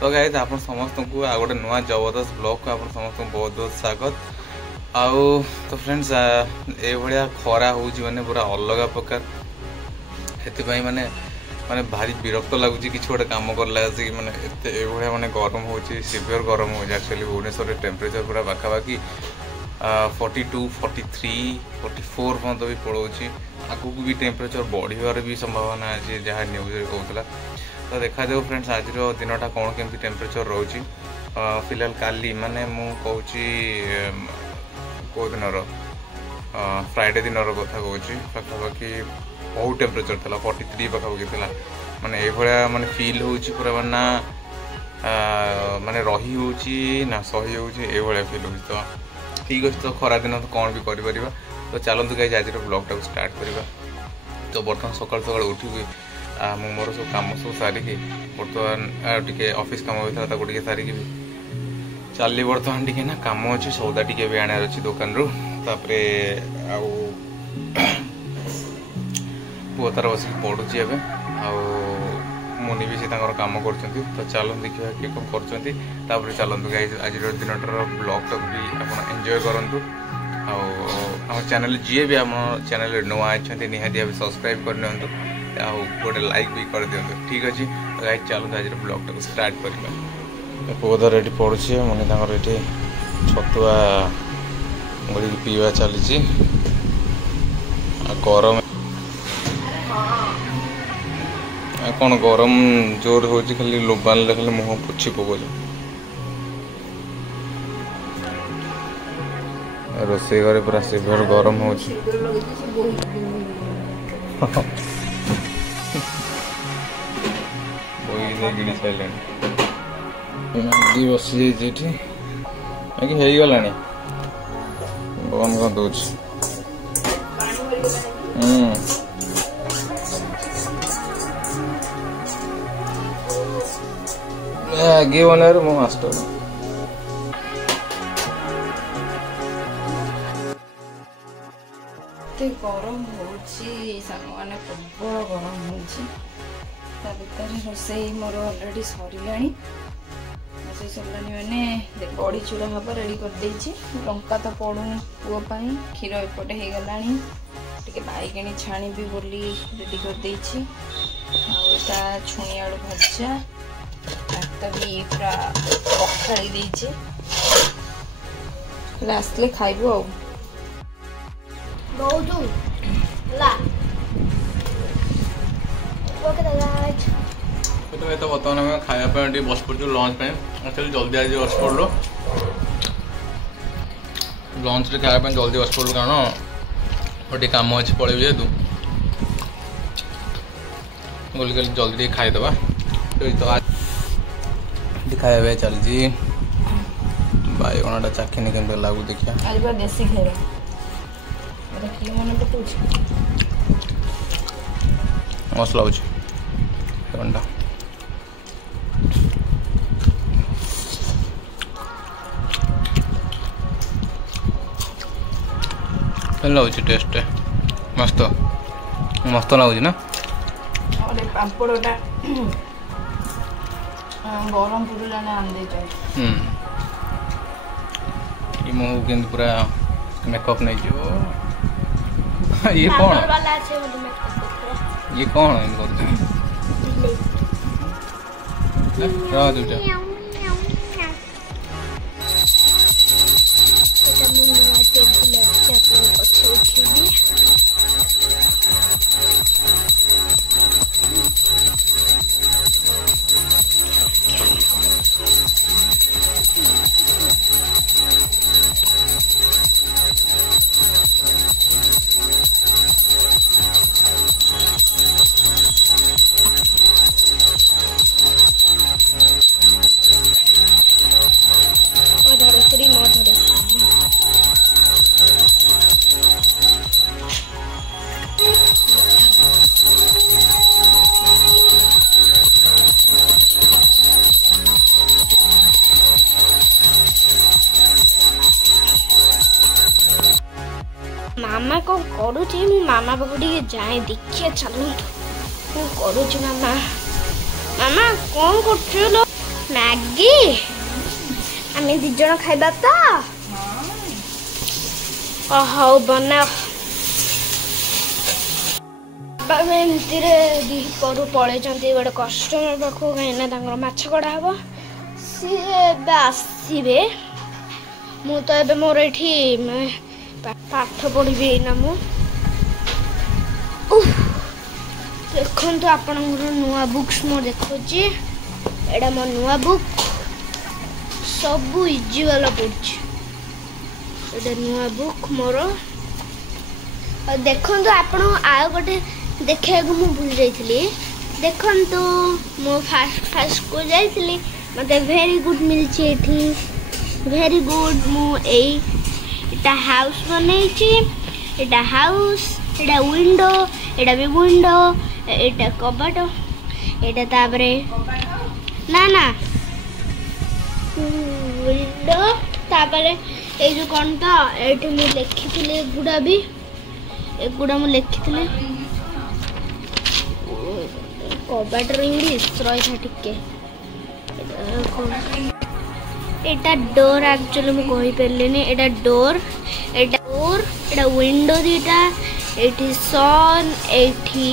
तो गाइज आप समस्त को आ गोटे नुआ जबरदस्त ब्लॉग को आप समस्त बहुत बहुत स्वागत। आउ तो फ्रेंड्स ए भाया खरा हो माने पूरा अलग प्रकार से माने माने भारी विरक्त लगुच कि गोटे कम करला माने ए भाया माने गरम हो सीवियर गरम हो एक्चुअली भुवनेश्वर टेम्परेचर पूरा पाखापाखि 42, 43, 44 पर्यंत भी पड़ोची। आगू भी टेम्परेचर बढ़िबार भी संभावना अच्छे जहाँ न्यूज कहला। तो देखा जाऊ फ्रेंड्स आज दिनटा कौन केमती टेम्परेचर रोची। फिलहाल काली माने मु कहूँ कौ दिन फ्राइडे दिन कथा कहूँ पाखापाखि बहुत टेम्परेचर था 43 पाखापाखि था माने ये माने फिल हो पूरा माना माने रही हो ना सही हो फिल हो। तो ठीक अच्छे तो खरा दिन तो कौन भी कर तो चलतु गाइज आज ब्लॉगटा स्टार्ट करवा। तो बर्तमान सकाल सकाल उठिकी मु मोर सब कम सब सारिकी बर्तमान टे ऑफिस कम होता टे सारिकी चली बर्तमान टे ना कम अच्छे सौदा टे भी आनार अच्छी दुकान रू तापरे पुआ तार बस पढ़ुची एवं मुनि भी से कम कर। तो चलो देखिए किए कौन कर चलतु गाइज आज दिनटार ब्लॉग टाक भी आप एंजॉय करूँ। आम चैनल जी भी आम चैनल नुआ अच्छा निहाती भाव सब्सक्राइब करनी गोटे लाइक भी कर दिंतु। ठीक अच्छे गाइज चलते आज ब्लॉग टाक स्टार्ट करवा। पुअर ये पढ़ुचे मुनि ये छतुआ गोड़ी पीवा चली गरम कौन गरम जोर हो खाली लोबान खाली मुह पोछि पकोल। रोसे घरे पूरा सीवियर गरम हो बसी गला बन कर दौ आगे बना मो मास्टर गरम होने प्रबल गरम होर रोसई मोर अलरेडी सरला रोसई सरला मैंने बड़ी चूड़ा हम रेडी कर लंका तो पड़ू पुओपाई क्षीर एपटे हो गला टे बैगणी छाणी भी बोली रेडी कर छुई आलू भजा भात भी पूरा पखाड़ी आसले खाइबू आ तो बर्तमान आम खायापी बस पड़ो लंच एक्चुअली जल्दी आज बस पड़ो लंच रे खाया जल्दी बस पड़ो कारण गोटे कम अच्छे पड़े जेहतु बोल जल्दी खाईदे। तो आज खाया चलती बैगणटा चाखिनी के लगू देखिए देसी खाଇବା मस्त लगुच घंटा लगुच टेस्ट मस्त मस्त लगुच ना पापड़टा गरम मुह के पूरा मेकअप नहीं जो ये कौन ये कौन मामा कौन करुची मामा पाक जाए देखिए चलो कौन करुची मामा मामा कौन कर मैगी आम दिज खाइबा तो हौ बना एमती दीपर पलि गोटे कस्टमर पाख कहीं माछ कड़ा हम सी आसवे मु तो ए मोर ये पाठ पढ़ी ना मु देखु आपण नुआ बुक्स मोर देखुची एटा मो नुआ बुक सबू इजी वाला पढ़ी एटा नुआ बुक मोर देखु आपण आउ गोटे देखा मु भूल जाइली देखु मु फास्ट को जाइली मत भेरी गुड मिलची भेरी गुड मुटा हाउस बनई एटा हाउस एटा विंडो एटा भी विंडो एटा कबाट एटा ताबरे ना ना विंडो ताबरे ए जो कोन तो एठी मु लिखितले गुडा भी एगुडा मु लिखितले कबाट रो इंग्लिश रही था टिके एटा डोर एक्चुअली मु कहि परलेनी एटा डोर एटा विंडो दीटा एठी सन एठी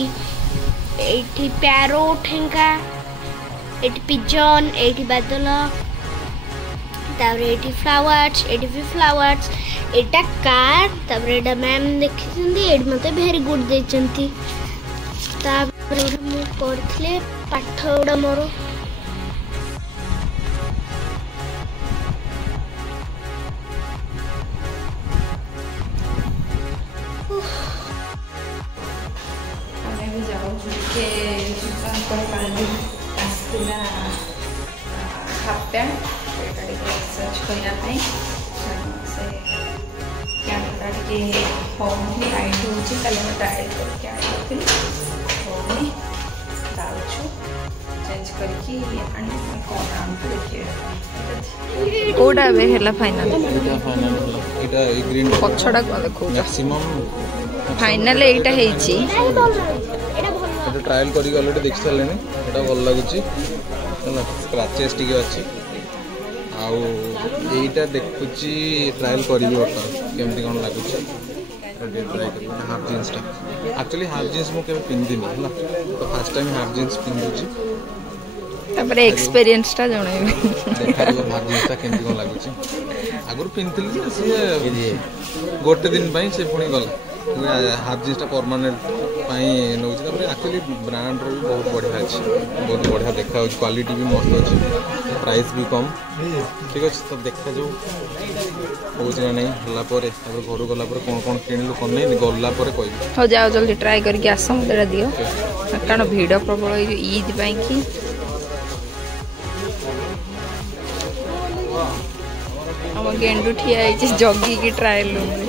पैरोट हेंका एठी पिजन एठी बादल ताबरे एठी फ्लावर्स एठी भी फ्लावर्स एटा कार ताबरे एटा मैम देखिसंदी एठी मते भेरी गुड देचंती ताबरे मु करथले पाठ उडा मोर हाफ पैंट सर्च करने से कैमरा टे होम टाइट हो ट्राए करके चेंज करके कोडा बे हैला फाइनल एटा ग्रीन पछडा को देखो मैक्सिमम फाइनल एटा हेची एटा ट्रायल करी ऑलरेडी देख सारलेनी एटा भल लागुची हला स्क्रैचेस टिके अछि आउ एटा देखुची ट्रायल करी बता केमती कोन लागुची एटा ट्राई करी हाफ जींस टा एक्चुअली हाफ जींस मु केबे पिंदिनी हला तो फर्स्ट टाइम हाफ जींस पिंदुची तापर एक्सपीरियंस टा जणैबे देखा जो हाफ जींस टा केमती कोन लागुची आगुर पिंथिली से गोटे दिन पई से पुणी गला हाफ जींस टा परमानेंट पाई नउची तापर एक्चुअली ब्रांड रो भी बहुत बढ़िया अछि बहुत बढ़िया देखा हो क्वालिटी भी मस्त अछि प्राइस भी कम ठीक अछि तब देखा जो होज ना नहीं हला परे तापर घर गला परे कोन कोन किनलु कोन नहीं गला परे कहबी हो जाओ जल्दी ट्राई करके आसो मतेडा दियो कारण भीड़ प्रबल ईद पई की हम गेंडू ठिया आइछि जगी की ट्रायल लूंगी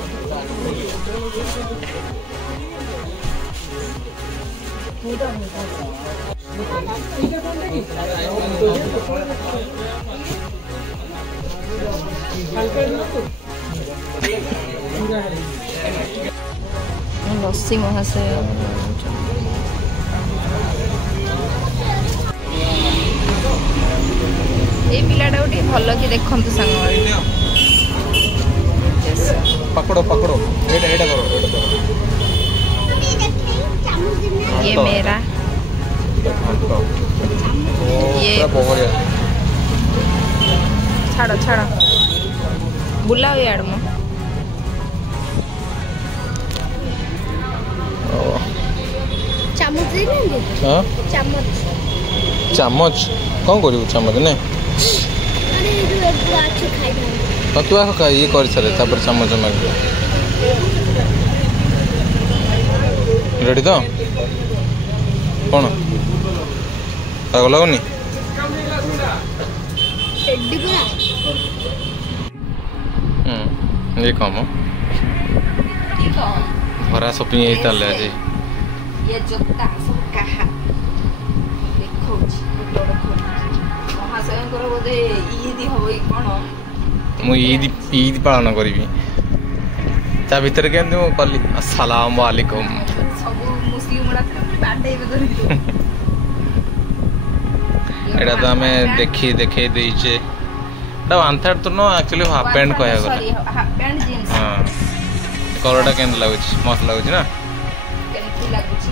लस्सी महाशय ए पिलाटा गोटे भल कि देखंतु सांग पकड़ो पकड़ो एटा एटा करो ये मेरा ये बढ़िया छाड़ो छाड़ो बुलाओ यार मो चामच देने हां चामच चामच कौन करू चामच ने अरे जो एक आछु खाइ दे तो तू आखो ये कर सारे तापर चामच मांग रेडी तो कौन पागल लगनी रेडी पूरा ये कम ठीक है भरा शॉपिंग यही ताले आज ये जोता सब कहा देखो महाशयंकर बोधे ईद हम कौन मु ईद पालन करी ता भीतर के कली अस्सलाम वालेकुम सब मुस्लिम बाटे एटा तो आमे देखी देखे देइचे एटा वन थर्ड तो नो एक्चुअली हाफ पैंट कहया गला हाफ पैंट जींस हां कलरटा केन लागुच मस्त लागुच ना केनती लागुची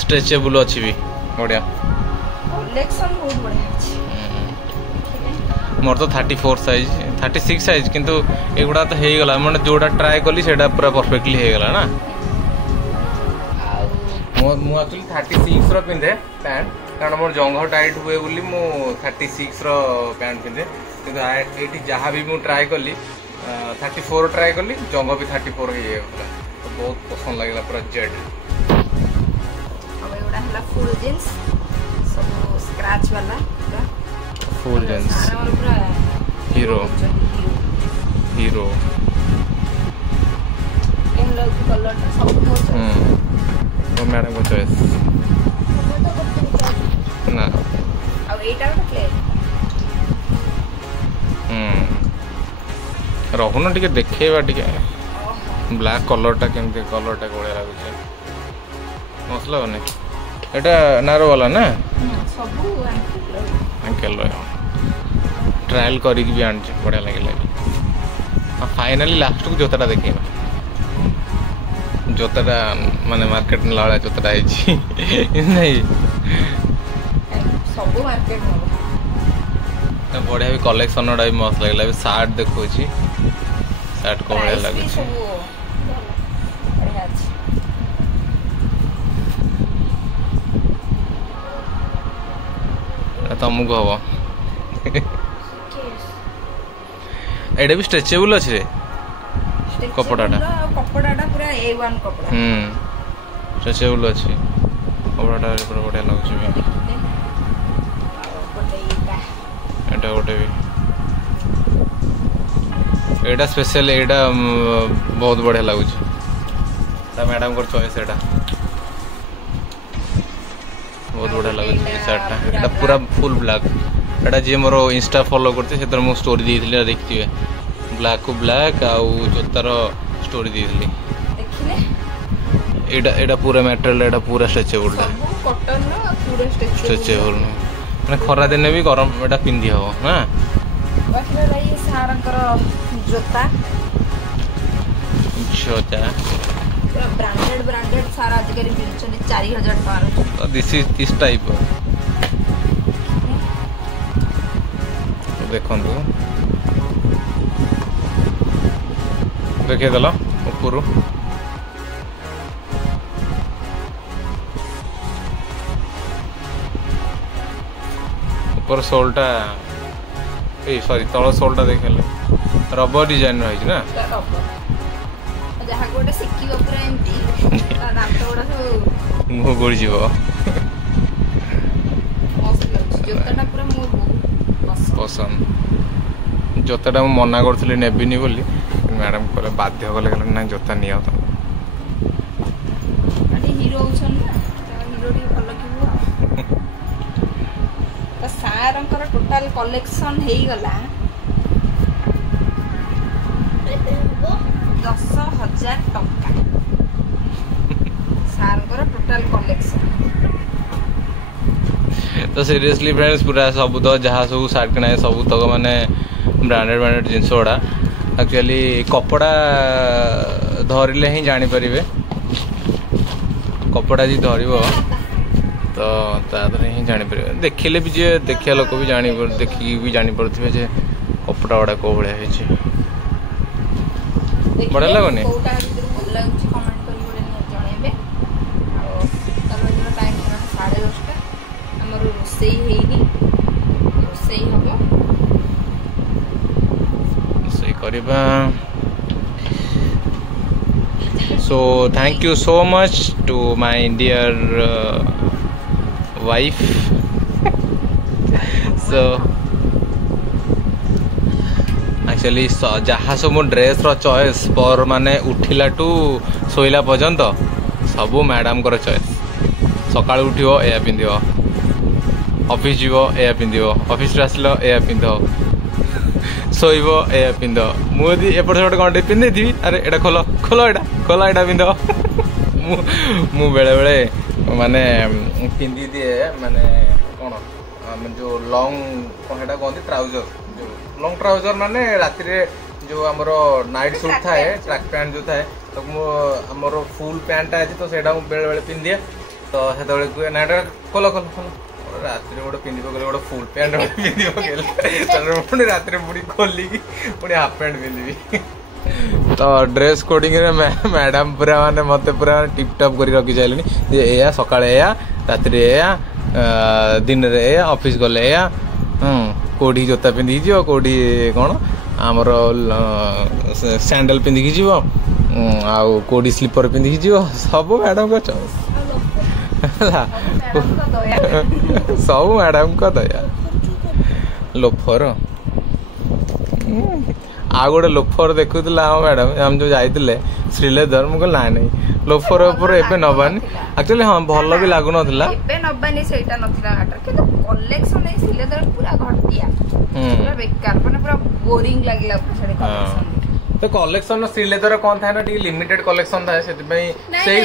स्ट्रेचेबल अछि भी बढ़िया कलेक्शन बहुत बढ़िया अछि मोर तो 34 साइज 36 साइज किंतु एगुडा तो हे गला माने जोडा ट्राई करली सेटा पूरा परफेक्टली हे गला ना मो एक्चुअली 36 रो पिंदे पैंट कारण मोर जंघ टाइट हुए बोली मो 36 रो पैंट पिंदे किंतु एटी जहां भी मु ट्राई करली 34 ट्राई करली जंघ भी 34 हे गला तो बहुत पसंद लागला पूरा जेड अब एगुडा हला फुल जींस सब स्क्रैच वाला पूरा फुल जींस हीरो हीरो इन लोग कलर सब तो मैडम को चॉइस ना अब एटा के रहुन टिके देखेबा टिके ब्लैक कलरटा केमते कलरटा कोळे लागुचे मस्त लागने एटा नारो वाला ना सब अंकल ट्रायल करी भी आन बढ़िया लगे फाइनली लास्ट को जोताटा देखेबा जोताटा माने मार्केट में लाला जोताटा है नहीं सब मार्केट में बढ़िया भी कलेक्शन भी मस्त लगला भी सार्ट देखो सार्ट को बढ़िया लगे तुमको हम एटा भी स्ट्रेचेबल अच्छे रे कपड़ाटा कपड़ाटा पूरा A1 कपड़ा स्ट्रेचेबल अच्छे कपड़ाटा पूरा बढ़िया लगुच एटा गोटे भी एटा स्पेशल एटा बहुत बढ़िया लगुच मैडम को चॉइस एटा बहुत बढ़िया लगुच शर्टा एटा पूरा फुल ब्लैक एटा जे मोर इंस्टा फॉलो करते से मु स्टोरी देइथिले देखथिबे ब्लैक को ब्लैक आउ जोतार स्टोरी देइथिले देखिले एटा पूरा मटेरियल एटा पूरा स्ट्रेचेबल सब कॉटन ना पूरा स्ट्रेचेबल माने खरा दिन भी गरम एटा पिंदी हो ना बाकी रही सारंकर जोता जोता पूरा ब्रांडेड सारा आज करी मिलचनी 4000 टका दिस इज दिस टाइप देखो देखे दल ऊपर ऊपर सोलटा सॉरी तल सोलटा देखे रबर डिजाइन रही ना जहाँ गोटे शिखिबो पूरा एमती दांत गुड़ा सब मुह गोड़ी जीव मस्त लाଗୁଛି जोताटा पूरा मोर पसंद जोताटा मु मना करी नेबिनी बोली मैडम कहले बाध्य कले ना जोता नियो तो हिरो होछन ना हिरो डी भल किबो तो सारंकर टोटल कलेक्शन हेई गला 10,000 टका सारंकर टोटल कलेक्शन तो सीरियसली फ्रेंड्स पूरा सब तो जहाँ सब सार्ट किना सब तक माने ब्रांडेड जिनस गुड़ा एक्चुअली कपड़ा धरले ही जानी परिबे कपड़ा जी धरब तो तादरे ही जानी परिबे देखिले भी जे देखिया लोक भी जानी देखि भी जानी पड़थिबे जे कपड़ा गुड़ा को भलिया हेछि बढ़िया लगने कोटा भीतर भल लागुछि कमेंट करि बोले जणेबे आ तलो जो टाइम 10:30 हमर रोसई हेइनी रोसई हबो रोसई करबा so thank you so much to my dear wife so actually जहाँ सब मो ड्रेस रो चॉइस पर माने उठिला टू सोइला पर्यंत सब मैडम को चॉइस सकाळ उठियो एया पिंदियो ऑफिस जीवो एया पिंदियो ऑफिस रे आसलो एया पिंदो सोइबो एया पिंदो मुदी एपट सेपट कोन पिन देथि अरे एटा खोलो खोलो एटा पिंदो मु बेले बेले माने पिंधि दिए माने कौन जो लॉन्ग कौन हेटा कहते ट्राउजर जो लॉन्ग ट्राउजर माने राति रे जो हमर नाइट सूट थाए ट्रैक पैंट जो थाए तो हमर फुल पैंट अछि तो सेटा बेले बेले पिंधि तो सेते बेले को नाइट खोल खोल खोल राति रे गोटे पिंधि पकले गोटे फुल पैंट पिंधि पकले पुणी राति रे पुणी खोली पुणी हाफ पैंट पिंधि तो ड्रेस कोडिंग रे मैडम पूरा माने मते पूरा टिप टॉप करी रखी जाइलनी जे एया सकाळे एया राति रे एया दिन रे एया ऑफिस गले एया कोडी जोता पिंधि जियो कोडी कोन हमर सैंडल पिंधि की जियो आउ कोडी स्लीपर पिंधि की जियो सब मैडम को चॉइस सब मैडम का दया लोफर आ गोटे लोफर देखुला मैडम हम जो जाइए श्रीलेदर मुझे ना नहीं लोफर ऊपर एबे नबानी एक्चुअली हाँ भल भी लागु नथिला एबे नबानी सेटा नथिला आटर किंतु कलेक्शन ए श्रीलेदर पूरा घटिया पूरा बेकार माने पूरा बोरिंग लागिला पूरा कलेक्शन तो कलेक्शन श्रीलेदर कौन था ना टी लिमिटेड कलेक्शन था से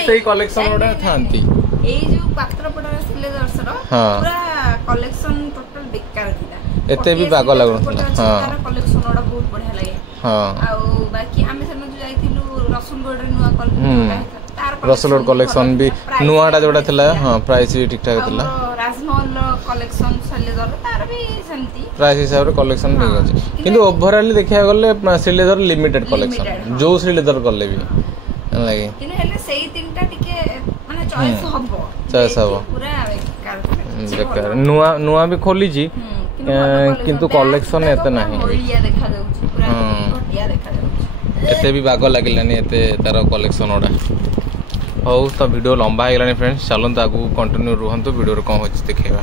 सही कलेक्शन ओडा थांती ए जो पात्रपड़ा श्रीलेदर सरो पूरा कलेक्शन टोटल बेकार थिला एते भी बाग लागु नथिला हां कलेक्शन ओडा बहुत बढ़िया लागे हां आ बाकी आमे सनो जो जाइतिलु रसुलगढ़ रे नुवा कलेक्शन रसुलगढ़ कलेक्शन भी नुआडा जोडा थिला हां प्राइस भी ठीक ठाक थिला राजमहल कलेक्शन श्रीलेदर तार भी सेंती प्राइस हिसाब रे कलेक्शन ठीक अछि किंतु ओवरऑल देखिया गले श्रीलेदर लिमिटेड कलेक्शन जो श्रीलेदर करले भी लागे किने हेले सेही तीनटा टिके माने चॉइस हबो पूरा बेकार नुआ भी खोली जी किंतु कलेक्शन एते नाही बढ़िया देखा जाउची पूरा बढ़िया देखा जाउची एते भी बाग लागिलानी एते तार कलेक्शन ओडा हो तो वीडियो लंबा हो गलानी फ्रेंड्स चलते आगु कंटिन्यू रुहंतु वीडियो रे कौन होची देखेबा।